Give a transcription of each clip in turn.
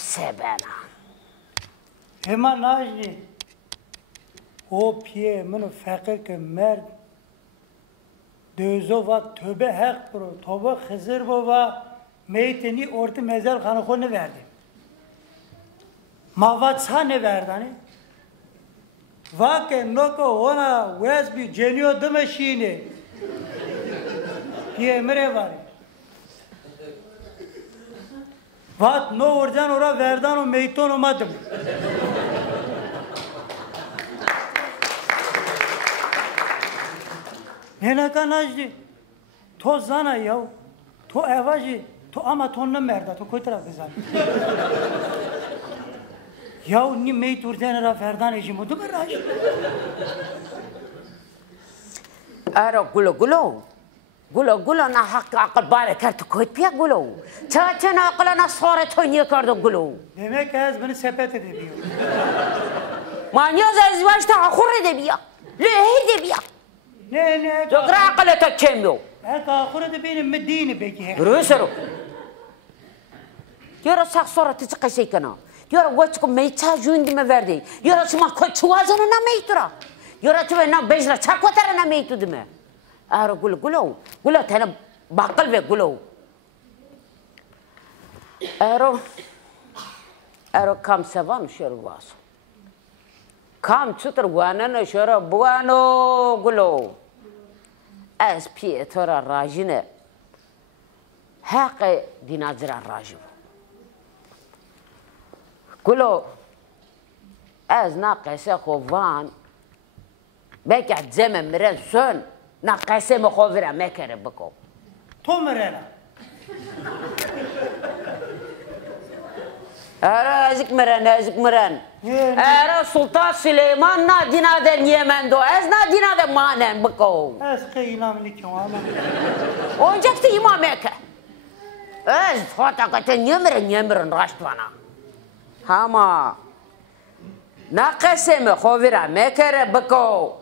سبنا هما ناجی او پیه منو فقر که مرد دوزو و توبه حق برو توبه خزر و میتنی ارت مزل خانه خود نوردیم مواد سا نوردنه واقع نوکو اونا ویز بی جنیو دمشینه پیه مره واری وات نو ورجان اورا وردان و میتون اومدم نه که نجدی تو زنه یاو تو اواجی تو اما تو نمرده تو کوی طرف بزن یاو نی میتور جن را وردان ایشی مدو براش ارا گلو نه حق عقل باره کرد تو کوی پیا گلو چه نه عقل نه سواره تو نیه کرد گلو demek از بنی سپت دیو ما نیاز ازدواج تا آخر ده بیا لهی ده بیا نه زگر عقل تا کمیو اگه آخر ده بینم مدینه بگی روز رو یارو سخت سواره تیز قصه کنه یارو وقت کو میچا جون دی مردی یارو شما کوی چوازه نمیتورا یارو تو نه بجلا چاکوتر نمیتو دمه ارو گلو تنه باقل به گلو ارو کام سوان شروع واسو کام چطور وانه شروع بوانو گلو از پیه تو را راجینه حق دینازران راجو گلو از ناقصه خوان بگه زمه مرن سن ناقصه مخوفره مکره بکو تو مرنه ازیک مرن ارا سلطان سلیمان نا دینا ده نیمندو از نا دینا ده مانن بکو از قیلام نیکم آمن اونجا که ایمامه که از فاتا که نیمرن راشتوانا هما ناقصه مخوفره مکره بکو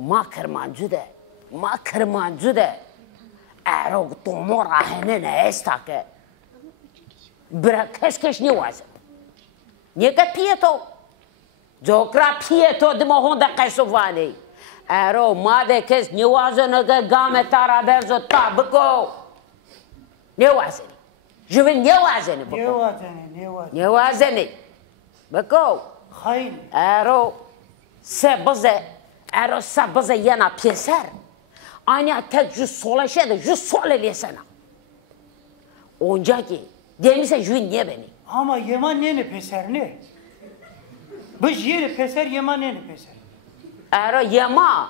ما کرمان جوده ارو تومور آهنه نیستا که برا کش نیوازه نیکه پیتو جوکرا پیتو دمو هونده قیسو وانی ارو ماده کس نیوازه نگه گام تارا برزو تا بکو نیوازه جوین نیوازه نی بکو نیوازه نی بکو خیلی ارو سبزه ینا پیسر آنیا tek ju solaşa da ju solelesene. Oncaki demişse ju niye beni? Ama yeman ne peser ne? Bu yeri peser yeman ne peser? Ero yema.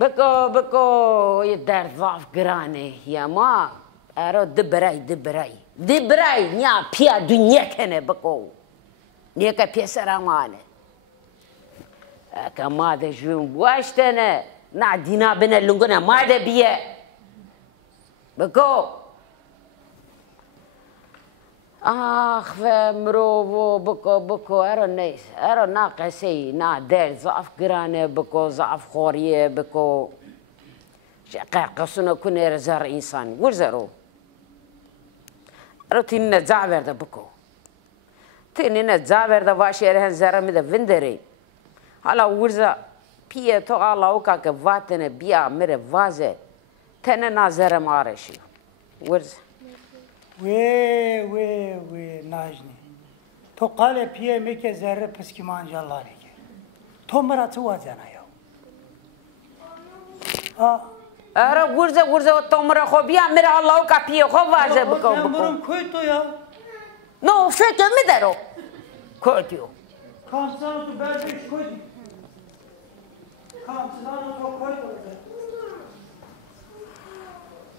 Beko ye dert vaf grane yema. Ero dibray nya pia dünya kene beko. Niye ka peser amane? Kama de ju baştene. Na dina bene lunguna made biye. Beko. Ah ve mrovo beko ero neis. Ero na qasi na der zaf grane beko zaf khoriye beko. قصنا كنا رزار إنسان ورزارو رو تين نزعبر ده بكو تين نزعبر ده واشير هن زرا مده وندري حالا ورزا پیه تو الله وکا که واتنه بیا میره وازه تنه نظر مارشی ورز وی ناجنی تو قال پیه میکه ذره پسکی مانجالاری که تو مرا تو وازنه یو اره ورزه و تو مرا خو بیا میره الله وکا پیه خو وازه بکو برم کوی تو یو نو فکر میدارو کوی تو کامسانو تو برزش کوی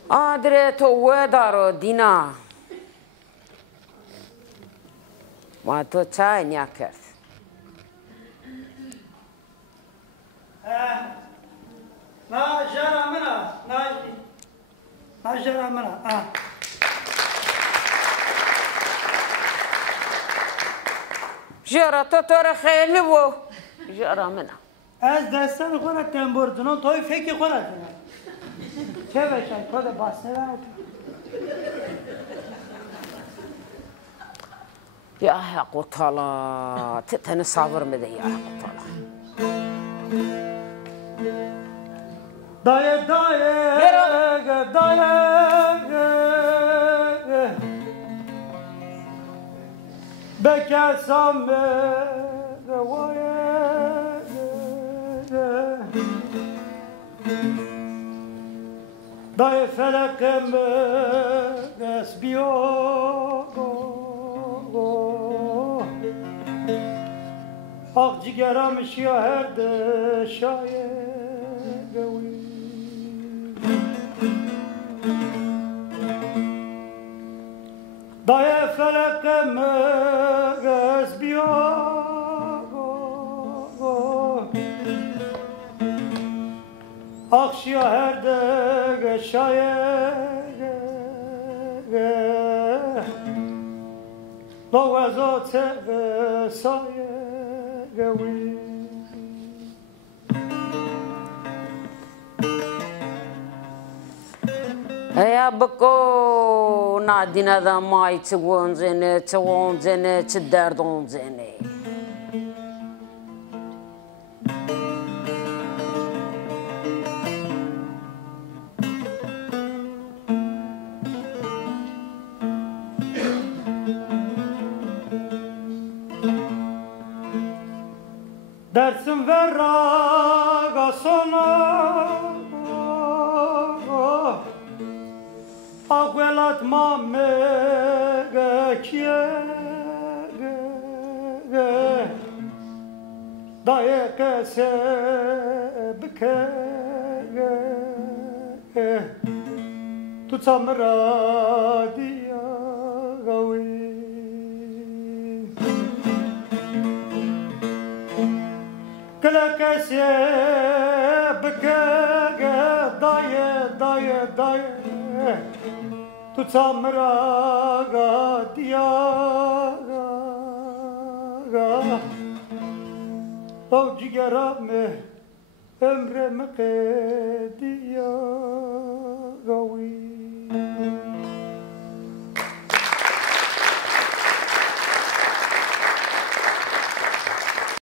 آدره تو ودارو دینا ما تو چای نیا کرد نه جرا منا نه جرا منا جرا تو رو خیلی بو جرا منا از دستان خونه تنبردنم توی فکر خونه کنم چه بشن خود باسته برد يا حق وطلا تتني صابر مدي يا حق وطلا دايه دايه دايه بكسام روايه دايه فلكم اسبيو آخ جگرم شاهد شایگوی دای فلکم گز بیا آخ شاهد شایگوی لوازات سایه قوي يا بكو نادينا ذا ماي تون زيني تداردون زيني درسم وراغا سونا اقوالات مامه کیه دایه کسه بکه تو تمرا دیا گوی كلاكاسي بكاكا دايه تتامرا دياغا لو جيرامي امر مقديا غوي